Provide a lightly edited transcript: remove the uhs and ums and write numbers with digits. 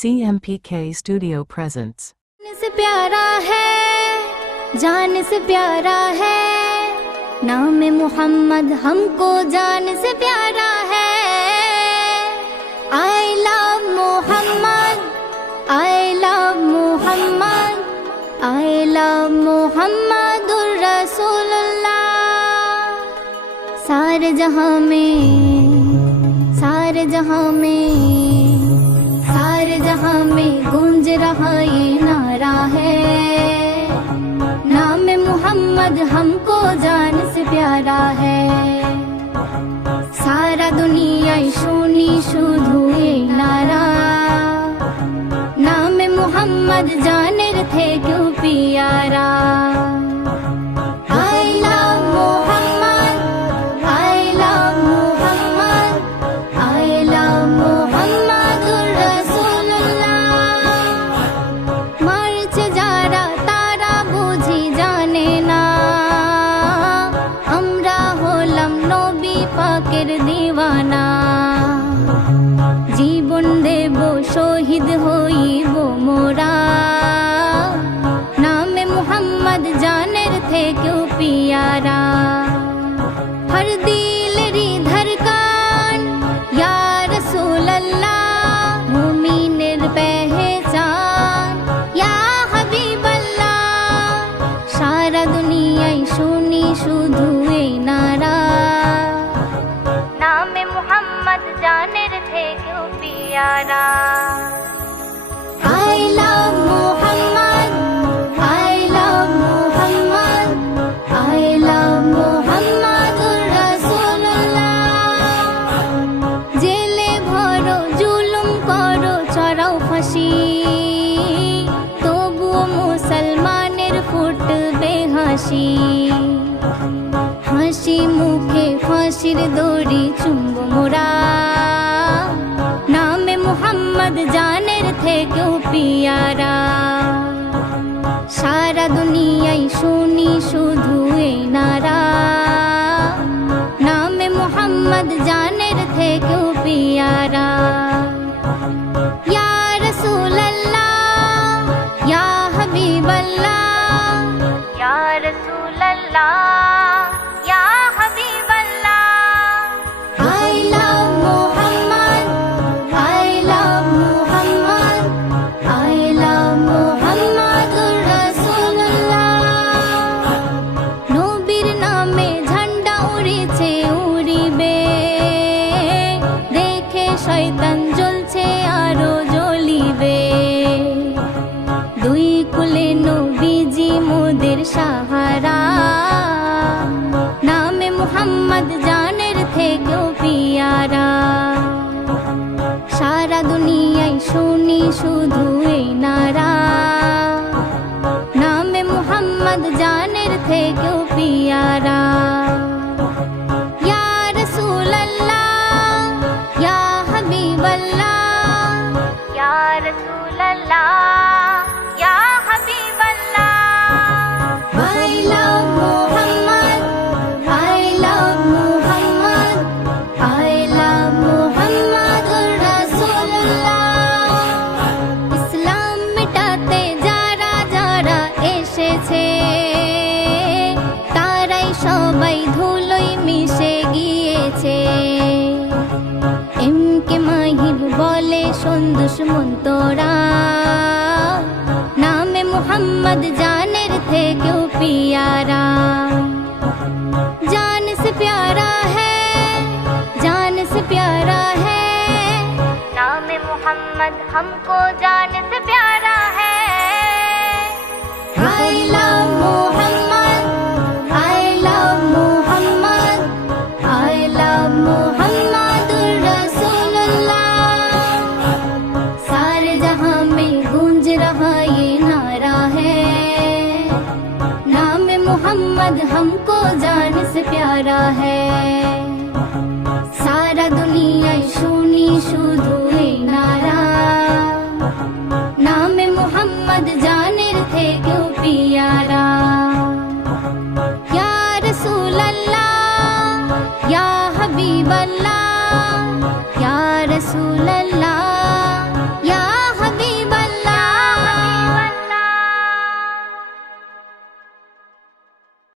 CMPK Studio presents. जान से प्यारा है, जान से प्यारा है, नाम मोहम्मद हमको जान से प्यारा है। I love Mohammad, I love Mohammad, I love मोहम्मदुर रसूलुल्लाह। सारे जहां में, सारे जहां में, सारे जहां में गूंज रहा ये नारा है, नाम मोहम्मद हमको जान से प्यारा है। सारा दुनिया শুনি শুধু এই নারা, নাম মোহাম্মদ জানের থেকেও পিয়ারা। I love Mohammad, I love Mohammad, I love মোহাম্মদুর রাসূলুল্লাহ। মারছে যারা তারা বুঝি জানে না, আমরা হলাম নবী পাকের দিওয়ানা। জীবন দেব শহীদ হইব মোরা, নামে মুহাম্মদ জানের থেকেও পিয়ারা। হর দিলেরই ধড়কন ইয়া রাসূলুল্লাহ, মুমিনের পেহচান ইয়া হাবিবাল্লাহ। সারা দুনিয়ায় শুনি শুধু এই নারা, নামে মুহাম্মদ জানের থেকেও পিয়ারা। I love Mohammad, I love Mohammad, I love মোহাম্মদুর রাসূলুল্লাহ। জেলে ভরো জুলুম করো চড়াও ফাঁসি, তবুও মুসলমানের ফুটবে হাসি। হাসি মুখে ফাঁসির দড়ি চুম্ব মোরা, নামে মুহাম্মদ জানের থেকেও পিয়ারা। সারা দুনিয়ায় শুনি শুধু এই নারা, নামে মুহাম্মদ জানের থেকেও পিয়ারা। ইয়া রাসূলুল্লাহ, ইয়া হাবিবাল্লাহ, ইয়া রাসূলুল্লাহ, ইয়া হাবিবাল্লাহ। I love Mohammad, I love Mohammad, I love মোহাম্মদুর রাসূলুল্লাহ। নবীর নামে ঝান্ডা উড়েছে উড়িবে, দেখে শয়তান জ্বলছে আরো জ্বলিবে। দুই কুলে নবীজি মোদের সাহারা, নামে মুহাম্মদ জানের থেকেও পিয়ারা। সারা দুনিয়ায় শুনি শুধু এই নারা, নামে মুহাম্মদ জানের থেকেও পিয়ারা। ইয়া রাসূলুল্লাহ, ইয়া হাবিবাল্লাহ, ইয়া রাসূলুল্লাহ, ইয়া হাবিবাল্লাহ। I love Mohammad, I love Mohammad, I love মোহাম্মদুর রাসূলুল্লাহ। ইসলাম মিটাতে যারা যারা এসেছে, তারাই সবাই ধুলোয় মিশে গিয়েছে। এমকে মাহিব বলে শোন দুশমন তোরা, নামে মুহাম্মদ জানের থেকেও পিয়ারা। जान से प्यारा है, जान से प्यारा है, नाम मोहम्मद हमको जान से प्यारा है। I love Mohammad.